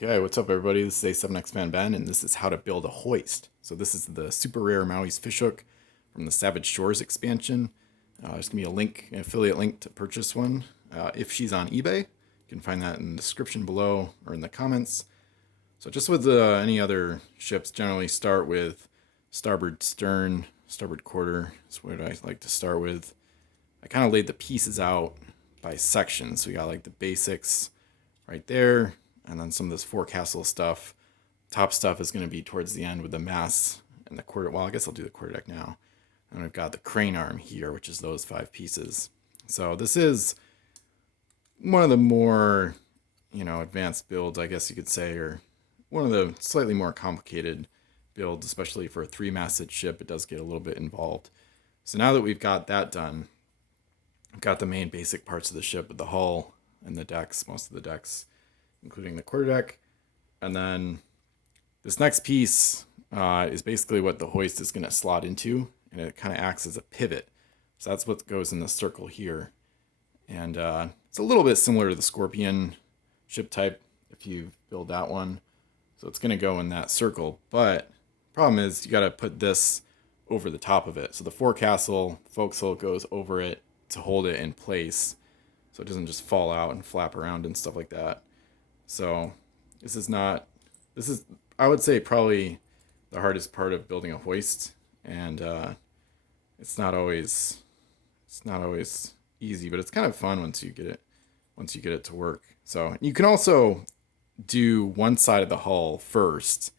Okay, what's up everybody? This is A7X Fan Ben, and this is how to build a hoist. So this is the super rare Maui's fishhook from the Savage Shores expansion. There's gonna be a link, an affiliate link to purchase one. If she's on eBay, you can find that in the description below or in the comments. So just with any other ships, generally start with starboard stern, starboard quarter. That's what I like to start with. I kind of laid the pieces out by sections. So we got like the basics right there, and then some of this forecastle stuff. Top stuff is going to be towards the end with the mass and the quarter. Well, I guess I'll do the quarterdeck now. And we've got the crane arm here, which is those 5 pieces. So this is one of the more, advanced builds, I guess you could say, or one of the slightly more complicated builds, especially for a 3-masted ship. It does get a little bit involved. So now that we've got that done, I've got the main basic parts of the ship with the hull and the decks, most of the decks, including the quarterdeck. And then this next piece is basically what the hoist is going to slot into, and it kind of acts as a pivot. So that's what goes in the circle here. And it's a little bit similar to the Scorpion ship type if you build that one. So it's going to go in that circle. But the problem is you got to put this over the top of it. So the forecastle, forecastle goes over it to hold it in place so it doesn't just fall out and flap around and stuff like that. So this is, I would say, probably the hardest part of building a hoist, and it's not always easy, but it's kind of fun once you get it to work. So you can also do one side of the hull first,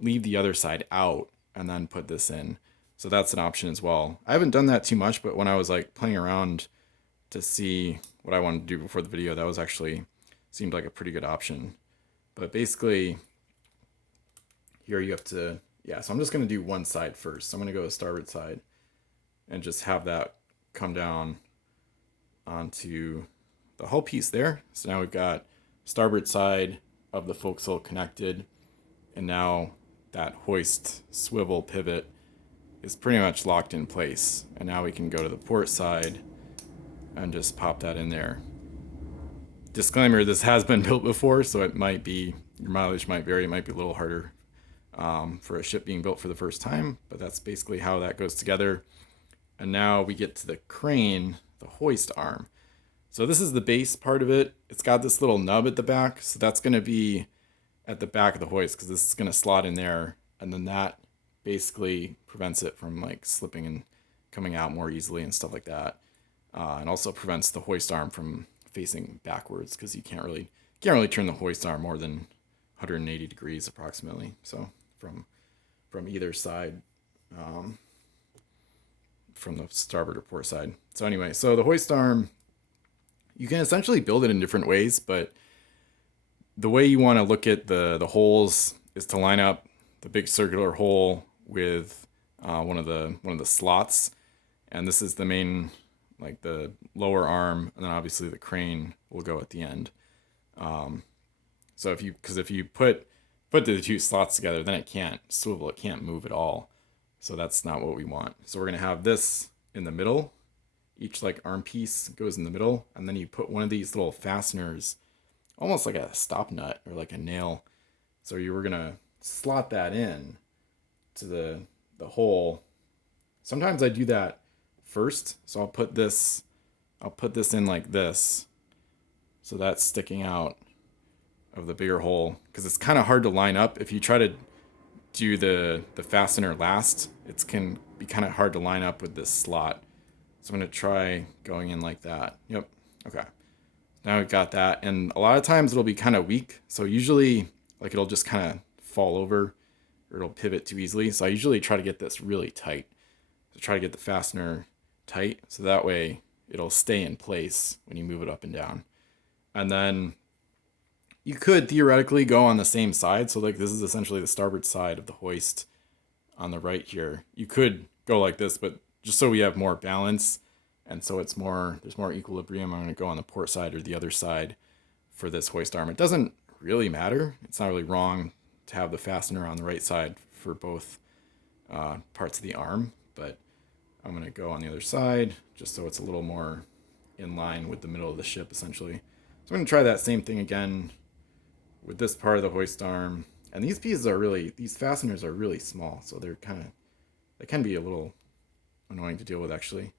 leave the other side out, and then put this in. So that's an option as well. I haven't done that too much, but when I was like playing around to see what I wanted to do before the video, that was actually seemed like a pretty good option. But basically here you have to, so I'm just going to do one side first. So I'm going to go to starboard side and just have that come down onto the hull piece there. So now we've got starboard side of the forecastle connected, and now that hoist swivel pivot is pretty much locked in place. And now we can go to the port side and just pop that in there. Disclaimer, this has been built before, so it might be, your mileage might vary. It might be a little harder for a ship being built for the first time, but that's basically how that goes together. And now we get to the crane, the hoist arm. So this is the base part of it. It's got this little nub at the back, so that's going to be at the back of the hoist because this is going to slot in there, and then that basically prevents it from like slipping and coming out more easily and stuff like that, and also prevents the hoist arm from facing backwards because you can't really turn the hoist arm more than 180 degrees approximately. So from either side, from the starboard or port side. So anyway, so the hoist arm, you can essentially build it in different ways, but the way you want to look at the holes is to line up the big circular hole with one of the slots, and this is the main, like the lower arm, and then obviously the crane will go at the end. So if you put the 2 slots together, then it can't swivel, it can't move at all. So that's not what we want. So we're gonna have this in the middle. Each like arm piece goes in the middle, and then you put one of these little fasteners, almost like a stop nut or like a nail. So you were gonna slot that in to the hole. Sometimes I do that first, so I'll put this in like this, so that's sticking out of the bigger hole, because it's kind of hard to line up. If you try to do the fastener last, it can be kind of hard to line up with this slot. So I'm going to try going in like that. Yep. Okay. Now we've got that, and a lot of times it'll be kind of weak, so usually like it'll just kind of fall over or it'll pivot too easily. So I usually try to get this really tight. So try to get the fastener tight so that way it'll stay in place when you move it up and down. And then you could theoretically go on the same side. So like this is essentially the starboard side of the hoist on the right here. You could go like this, but just so we have more balance and so there's more equilibrium, I'm going to go on the port side or the other side for this hoist arm. It doesn't really matter. It's not really wrong to have the fastener on the right side for both parts of the arm, but I'm going to go on the other side just so it's a little more in line with the middle of the ship essentially. So I'm going to try that same thing again with this part of the hoist arm, and these pieces are really, these fasteners are really small, so they're kind of, they can be a little annoying to deal with actually.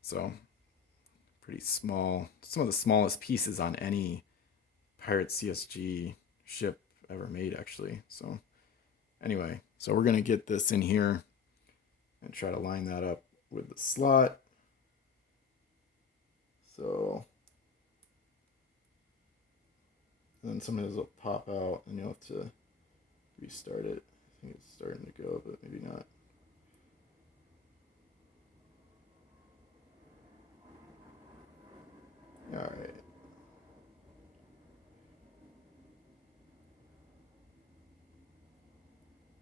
So pretty small, some of the smallest pieces on any pirate CSG ship ever made actually. So anyway, so we're gonna get this in here and try to line that up with the slot. So then some of those will pop out and you'll have to restart it. I think it's starting to go, but maybe not. All right.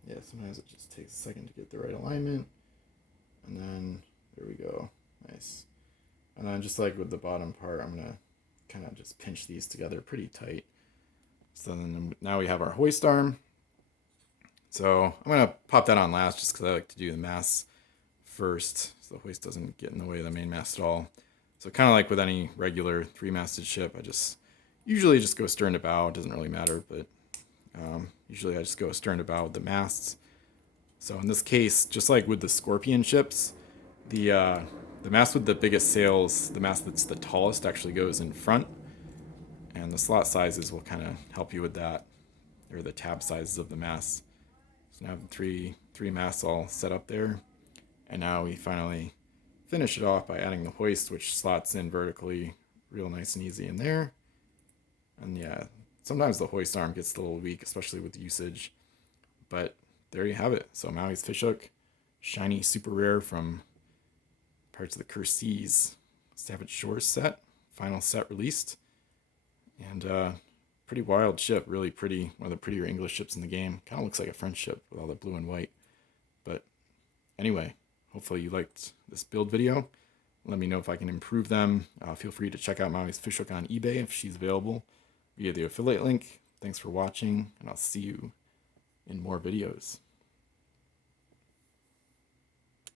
Yeah, sometimes it just takes a second to get the right alignment. And then there we go. Nice. And then just like with the bottom part, I'm gonna kind of just pinch these together pretty tight. So then now we have our hoist arm. So I'm gonna pop that on last just because I like to do the mast first, so the hoist doesn't get in the way of the main mast at all. So kind of like with any regular 3-masted ship, I just usually just go stern to bow. It doesn't really matter, but usually I just go stern to bow with the masts. So in this case, just like with the Scorpion ships, the mast with the biggest sails, the mast that's the tallest, actually goes in front, and the slot sizes will kind of help you with that, or the tab sizes of the masts. So now I have three masts all set up there, and now we finally finish it off by adding the hoist, which slots in vertically real nice and easy in there. And yeah, sometimes the hoist arm gets a little weak, especially with usage, but there you have it. So Maui's fishhook, shiny, super rare from Pirates of the Cursed Seas Savage Shores set, final set released, and pretty wild ship, really pretty, one of the prettier English ships in the game. Kind of looks like a French ship with all the blue and white. But anyway, hopefully you liked this build video. Let me know if I can improve them. Feel free to check out Maui's fishhook on eBay if she's available via the affiliate link. Thanks for watching, and I'll see you in more videos.